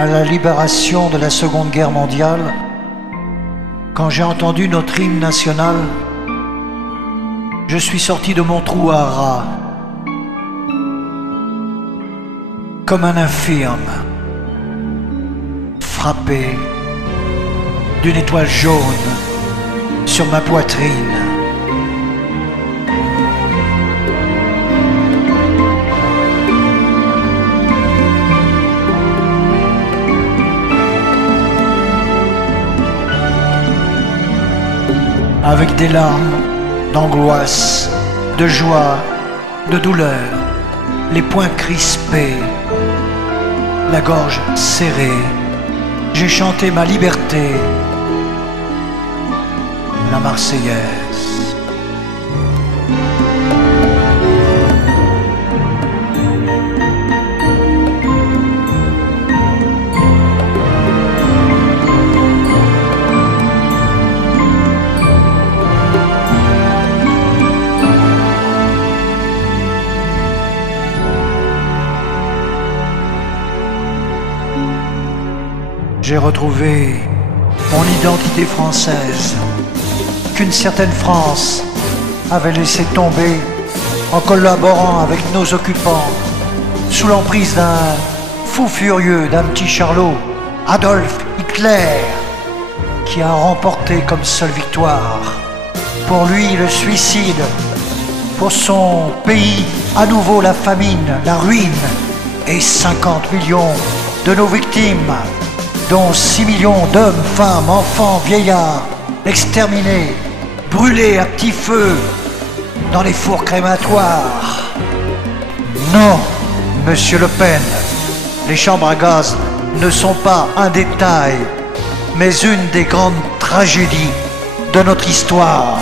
à la libération de la Seconde Guerre mondiale, quand j'ai entendu notre hymne national, je suis sorti de mon trou à rats, comme un infirme, frappé d'une étoile jaune sur ma poitrine. Avec des larmes d'angoisse, de joie, de douleur, les poings crispés, la gorge serrée, j'ai chanté ma liberté, la Marseillaise. J'ai retrouvé mon identité française qu'une certaine France avait laissé tomber en collaborant avec nos occupants sous l'emprise d'un fou furieux, d'un petit Charlot, Adolf Hitler, qui a remporté comme seule victoire pour lui le suicide, pour son pays à nouveau la famine, la ruine et 50 millions de nos victimes, dont 6 millions d'hommes, femmes, enfants, vieillards, exterminés, brûlés à petit feu dans les fours crématoires. Non, Monsieur Le Pen, les chambres à gaz ne sont pas un détail, mais une des grandes tragédies de notre histoire.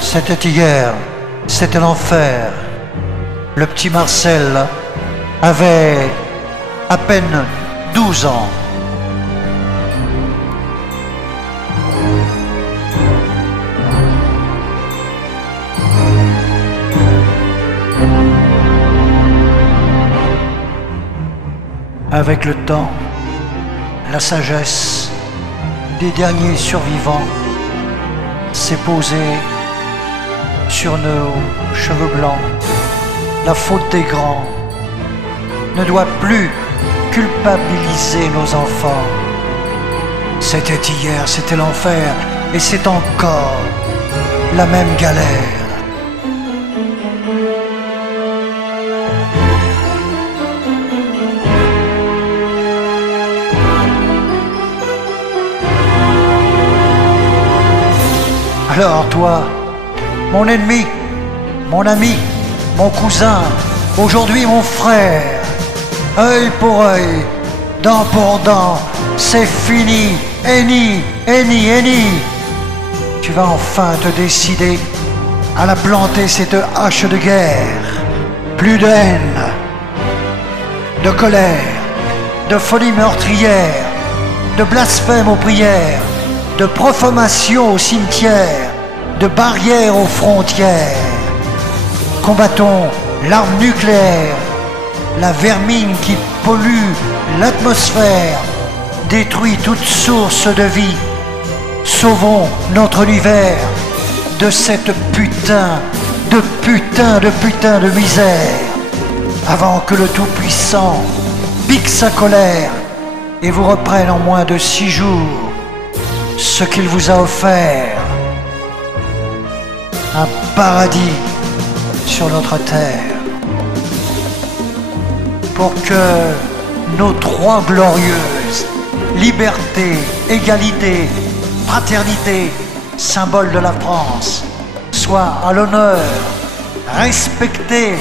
C'était hier, c'était l'enfer. Le petit Marcel avait à peine 12 ans. Avec le temps, la sagesse des derniers survivants s'est posée sur nos cheveux blancs. La faute des grands ne doit plus culpabiliser nos enfants. C'était hier, c'était l'enfer, et c'est encore la même galère. Alors toi, mon ennemi, mon ami, mon cousin, aujourd'hui mon frère, œil pour œil, dent pour dent, c'est fini, henni, henni, henni. Tu vas enfin te décider à la planter cette hache de guerre. Plus de haine, de colère, de folie meurtrière, de blasphème aux prières, de profanation au cimetière, de barrières aux frontières. Combattons l'arme nucléaire, la vermine qui pollue l'atmosphère, détruit toute source de vie. Sauvons notre univers de cette putain de misère, avant que le Tout-Puissant pique sa colère et vous reprenne en moins de 6 jours ce qu'il vous a offert. Un paradis sur notre terre, pour que nos 3 glorieuses, liberté, égalité, fraternité, symbole de la France, soient à l'honneur, respectées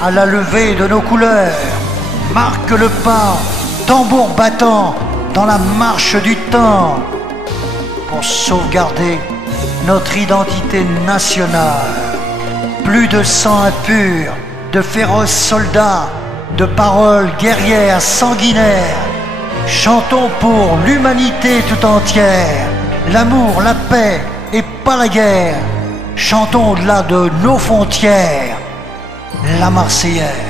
à la levée de nos couleurs, marquent le pas, tambour battant dans la marche du temps, pour sauvegarder notre identité nationale. Plus de sang impur, de féroces soldats, de paroles guerrières sanguinaires. Chantons pour l'humanité tout entière, l'amour, la paix et pas la guerre. Chantons au-delà de nos frontières, la Marseillaise.